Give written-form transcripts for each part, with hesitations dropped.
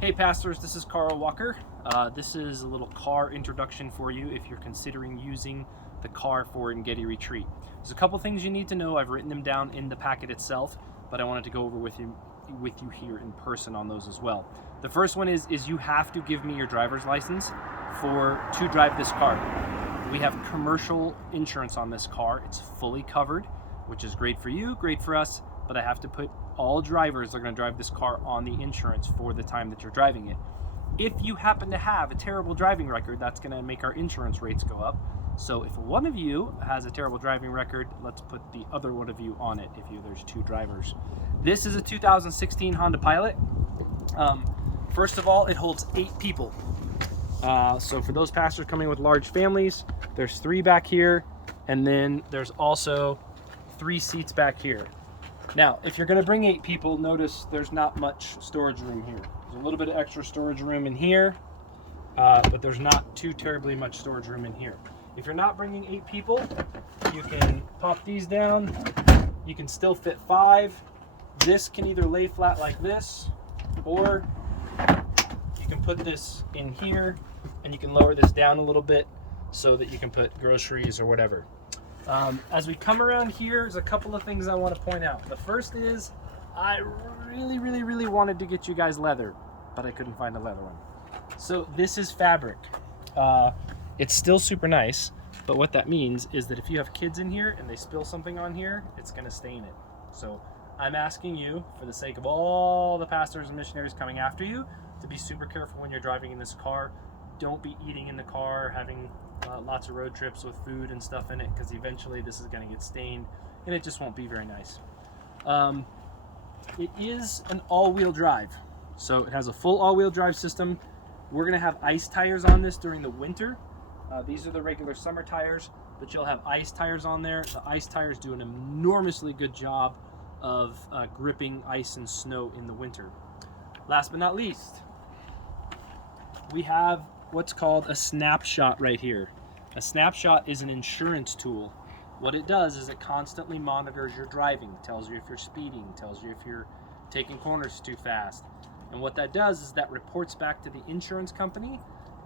Hey pastors, this is Carl Walker. This is a little car introduction for you if you're considering using the car for Gedi retreat. There's a couple things you need to know. I've written them down in the packet itself, but I wanted to go over with you here in person on those as well. The first one is you have to give me your driver's license to drive this car. We have commercial insurance on this car. It's fully covered, which is great for you, great for us, but I have to put all drivers that are going to drive this car on the insurance for the time that you're driving it. If you happen to have a terrible driving record, that's going to make our insurance rates go up. So if one of you has a terrible driving record, let's put the other one of you on it there's two drivers. This is a 2016 Honda Pilot. First of all, it holds 8 people. So for those pastors coming with large families, there's 3 back here, and then there's also 3 seats back here. Now, if you're going to bring 8 people, notice there's not much storage room here. There's a little bit of extra storage room in here, but there's not too terribly much storage room in here. If you're not bringing 8 people, you can pop these down. You can still fit 5. This can either lay flat like this, or you can put this in here, and you can lower this down a little bit so that you can put groceries or whatever. As we come around here, there's a couple of things I want to point out. The first is I really wanted to get you guys leather, but I couldn't find a leather one. So this is fabric. It's still super nice, but what that means is that if you have kids in here and they spill something on here, it's going to stain it. So I'm asking you, for the sake of all the pastors and missionaries coming after you, to be super careful when you're driving in this car. Don't be eating in the car, having lots of road trips with food and stuff in it, because eventually this is going to get stained and it just won't be very nice. It is an all-wheel drive, so it has a full all-wheel drive system. We're going to have ice tires on this during the winter. These are the regular summer tires, but you'll have ice tires on there. The ice tires do an enormously good job of gripping ice and snow in the winter. Last but not least, we have what's called a snapshot right here. A snapshot is an insurance tool. What it does is it constantly monitors your driving, tells you if you're speeding, tells you if you're taking corners too fast. And what that does is that reports back to the insurance company,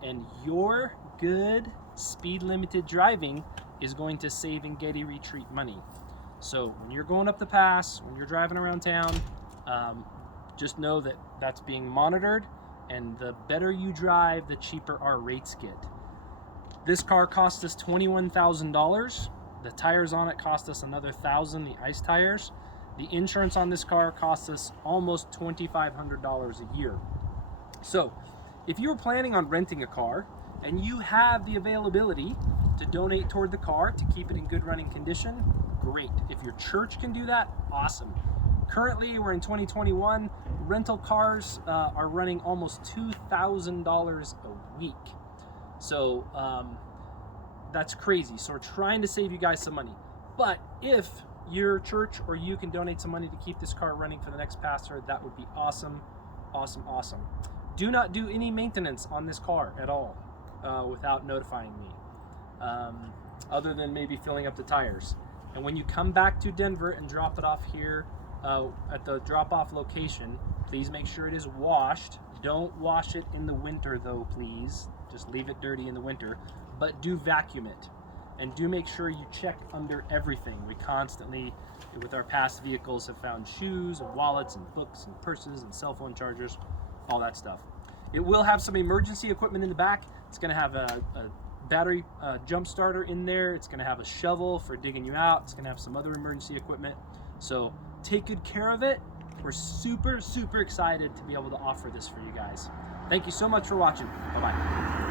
and your good speed limited driving is going to save Gedi retreat money. So when you're going up the pass, when you're driving around town, just know that that's being monitored. And the better you drive, the cheaper our rates get. This car cost us $21,000. The tires on it cost us another $1,000, the ice tires. The insurance on this car costs us almost $2,500 a year. So if you were planning on renting a car and you have the availability to donate toward the car to keep it in good running condition, great. If your church can do that, awesome. Currently, we're in 2021. Rental cars are running almost $2,000 a week. So that's crazy. So we're trying to save you guys some money. But if your church or you can donate some money to keep this car running for the next pastor, that would be awesome, awesome. Do not do any maintenance on this car at all without notifying me, other than maybe filling up the tires. And when you come back to Denver and drop it off here, at the drop-off location, please make sure it is washed. Don't wash it in the winter though, please. Just leave it dirty in the winter, but do vacuum it. And do make sure you check under everything. We constantly, with our past vehicles, have found shoes and wallets and books and purses and cell phone chargers, all that stuff. It will have some emergency equipment in the back. It's going to have a battery jump starter in there. It's going to have a shovel for digging you out. It's going to have some other emergency equipment. So take good care of it. We're super excited to be able to offer this for you guys. Thank you so much for watching. Bye-bye.